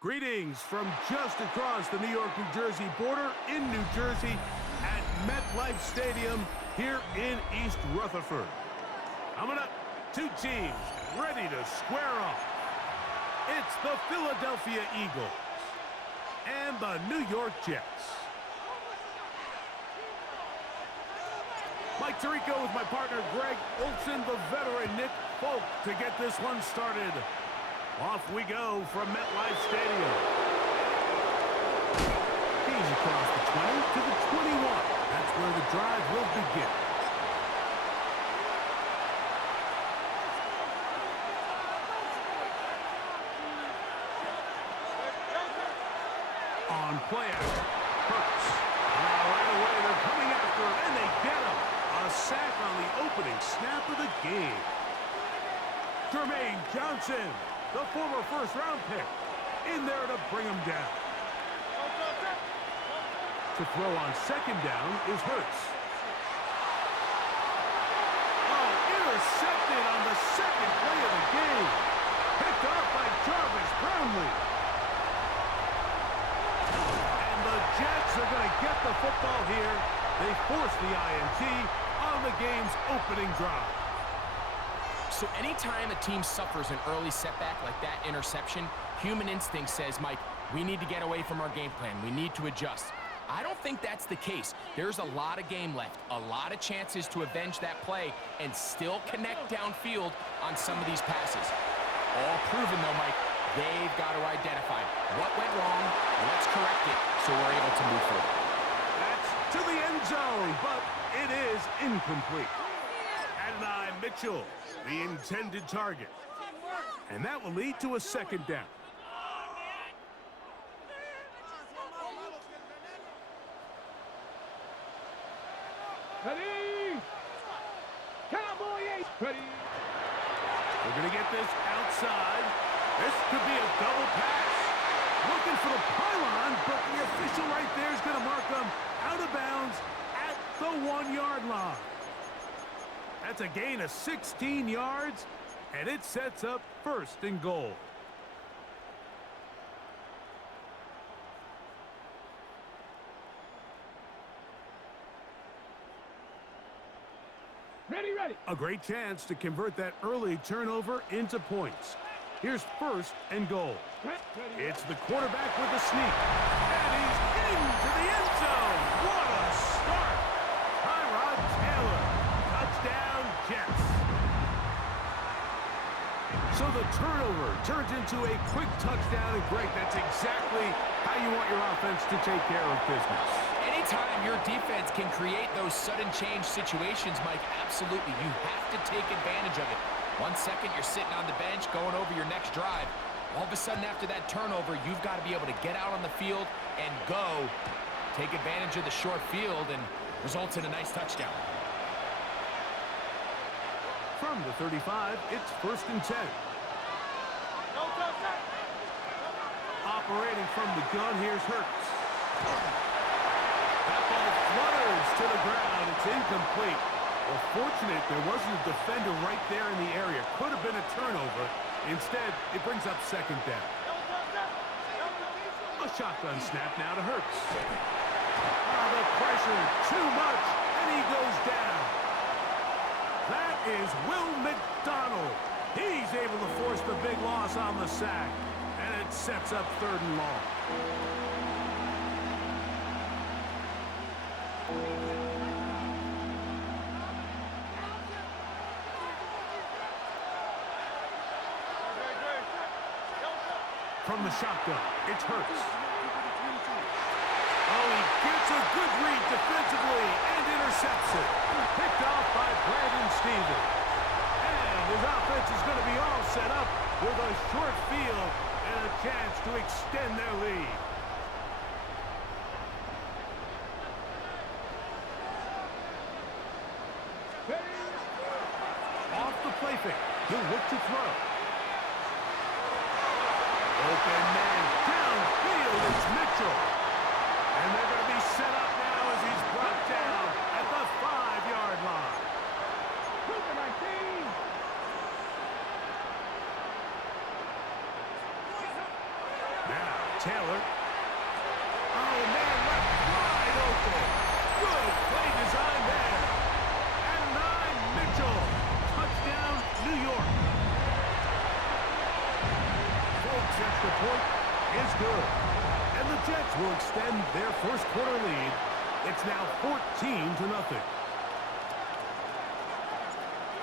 Greetings from just across the New York-New Jersey border in New Jersey at MetLife Stadium here in East Rutherford. Coming up, two teams ready to square off. It's the Philadelphia Eagles and the New York Jets. Mike Tirico with my partner Greg Olson, the veteran Nick Folk to get this one started. Off we go from MetLife Stadium. He's across the 20 to the 21. That's where the drive will begin. On play after, Hurts. Right away, they're coming after him, and they get him. A sack on the opening snap of the game. Jermaine Johnson, the former first-round pick, in there to bring him down. To throw on second down is Hurts. Oh, intercepted on the second play of the game. Picked off by Jarvis Brownlee. And the Jets are going to get the football here. They force the INT on the game's opening drive. So anytime a team suffers an early setback like that interception, human instinct says, Mike, we need to get away from our game plan. We need to adjust. I don't think that's the case. There's a lot of game left, a lot of chances to avenge that play and still connect downfield on some of these passes. All proven, though, Mike, they've got to identify what went wrong, let's correct it so we're able to move forward. That's to the end zone, but it is incomplete. Adonai Mitchell, the intended target. And that will lead to a second down. Ready! Cowboy 8! Ready! We're going to get this outside. This could be a double pass. Looking for the pylon, but the official right there is going to mark them out of bounds at the 1-yard line. That's a gain of 16 yards, and it sets up first and goal. Ready, ready! A great chance to convert that early turnover into points. Here's first and goal. It's the quarterback with the sneak, and he's into the end zone. What a start! Tyrod Taylor, touchdown Jets. So the turnover turns into a quick touchdown, and Greg, that's exactly how you want your offense to take care of business. Anytime your defense can create those sudden change situations, Mike, absolutely, you have to take advantage of it. 1 second, you're sitting on the bench going over your next drive. All of a sudden, after that turnover, you've got to be able to get out on the field and go. Take advantage of the short field and results in a nice touchdown. From the 35, it's first and 10. Operating from the gun, here's Hurts. That ball flutters to the ground. It's incomplete. Well, fortunate there wasn't a defender right there in the area. Could have been a turnover. Instead, it brings up second down. A shotgun snap now to Hurts. The pressure, too much, and he goes down. That is Will McDonald. He's able to force the big loss on the sack, and it sets up third and long. From the shotgun, it's Hurts. Oh, he gets a good read defensively and intercepts it. Picked off by Brandon Stevens. And his offense is going to be all set up with a short field and a chance to extend their lead. Off the play fake, he'll look to throw. Open man downfield, it's Mitchell. And they're going to be set up now as he's brought down at the 5-yard line. Number 19! Now, Taylor. Oh, man, left wide open. Good play design there. Adonai Mitchell. Touchdown, New York. Folks, extra point is good. And the Jets will extend their first quarter lead. It's now 14-0.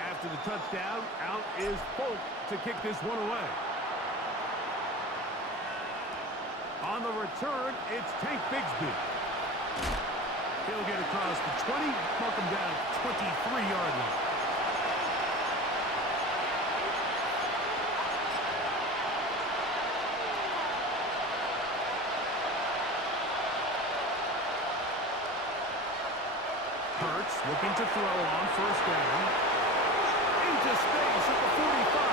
After the touchdown, out is Folk to kick this one away. On the return, it's Tank Bigsby. He'll get across the 20, mark him down at the 23-yard line. Hurts looking to throw on first down. Into space at the 45.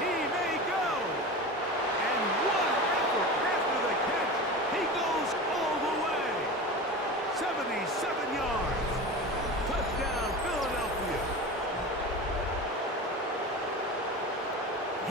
He may go. And what an effort after the catch. He goes all the way. 77 yards. Touchdown, Philadelphia.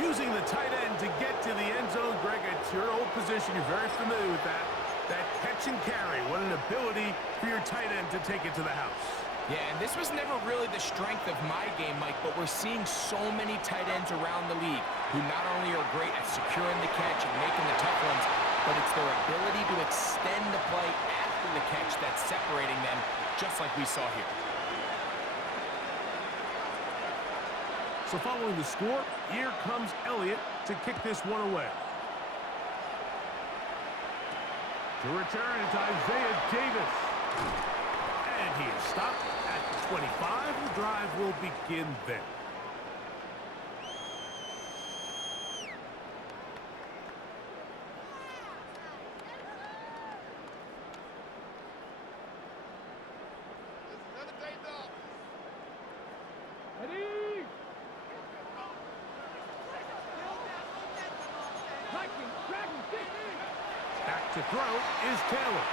Using the tight end to get to the end zone, Greg, it's your old position. You're very familiar with that. That catch and carry. What an ability for your tight end to take it to the house. Yeah, and this was never really the strength of my game, Mike, but we're seeing so many tight ends around the league who not only are great at securing the catch and making the tough ones, but it's their ability to extend the play after the catch that's separating them, just like we saw here. So following the score, here comes Elliott to kick this one away. To return, it's Isaiah Davis. And he is stopped at the 25. The drive will begin then. Ready? Viking, Dragon, 50. Back to throw is Taylor.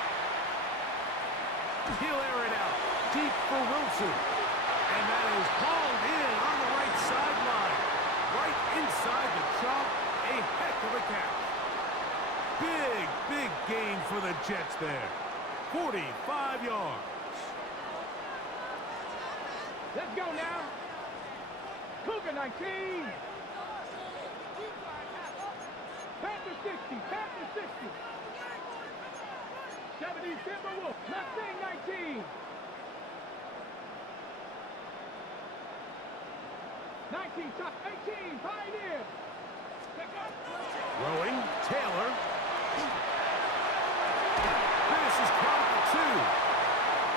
He'll air it out deep for Wilson. And that is hauled in on the right sideline. Right inside the chalk. A heck of a catch. Big gain for the Jets there. 45 yards. Let's go now. Cougar 19. Panther 60. Panther 60. 70 Timberwolves. Mustang 19. 19 top 18 Pioneer. Throwing Taylor. This is caught for 2.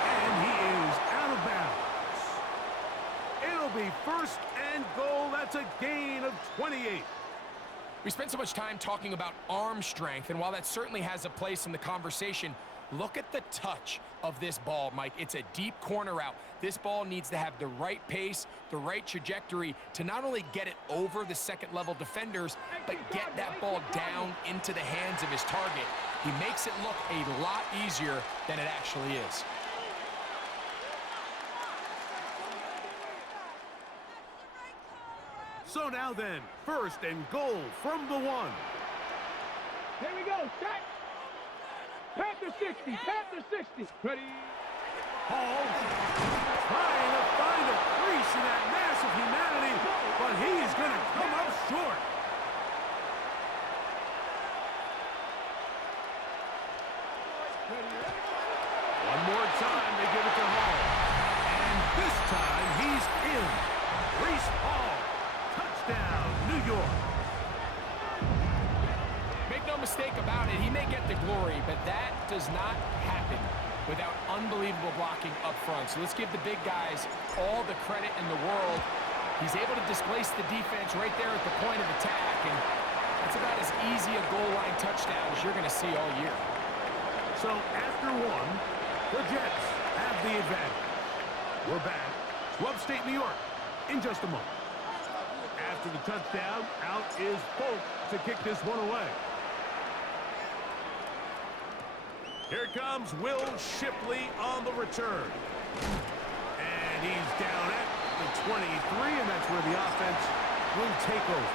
And he is out of bounds. It'll be first and goal. That's a gain of 28. We spent so much time talking about arm strength, and while that certainly has a place in the conversation, look at the touch of this ball, Mike. It's a deep corner route. This ball needs to have the right pace, the right trajectory to not only get it over the second-level defenders, but get that ball down into the hands of his target. He makes it look a lot easier than it actually is. So now then, first and goal from the 1. Here we go. Set. Panther 60. Panther 60. Ready. Hall trying to find a crease in that mass of humanity, but he's going to come up short. One more time, they give it to Hall. And this time, he's in. Breece Hall. Touchdown, New York. Make no mistake about it, he may get the glory, but that does not happen without unbelievable blocking up front. So let's give the big guys all the credit in the world. He's able to displace the defense right there at the point of attack, and that's about as easy a goal line touchdown as you're going to see all year. So after one, the Jets have the advantage. We're back to upstate New York in just a moment. After the touchdown, out is Folk to kick this one away. Here comes Will Shipley on the return. And he's down at the 23, and that's where the offense will take over.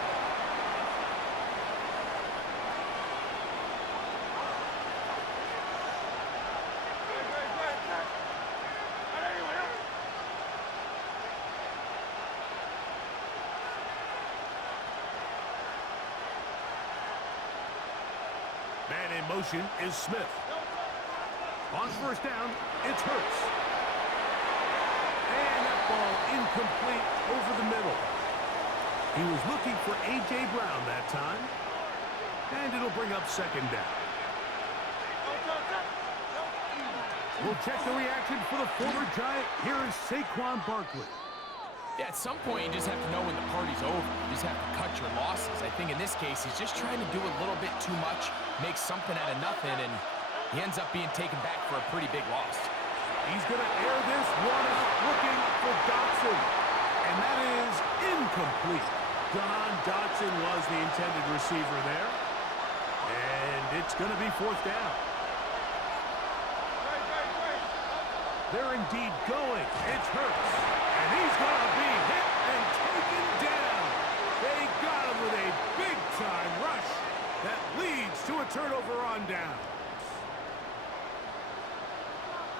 Man in motion is Smith. On first down, it's Hurts. And that ball incomplete over the middle. He was looking for A.J. Brown that time. And it'll bring up second down. We'll check the reaction for the former Giant. Here is Saquon Barkley. Yeah, at some point, you just have to know when the party's over. You just have to cut your losses. I think in this case, he's just trying to do a little bit too much, make something out of nothing, and he ends up being taken back for a pretty big loss. He's going to air this one out, looking for Dotson. And that is incomplete. John Dotson was the intended receiver there. And it's going to be fourth down. They're indeed going. It's Hurts. And he's going to be hit and taken down. They got him with a big-time rush that leads to a turnover on down.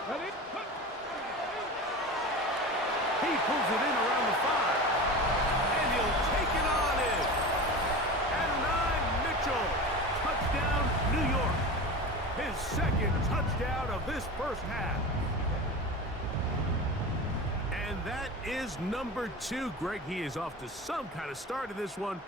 Ready? He pulls it in around the 5. And he'll take it on in. Adonai Mitchell. Touchdown, New York. His second touchdown of this first half. And that is number 2. Greg, he is off to some kind of start in this one.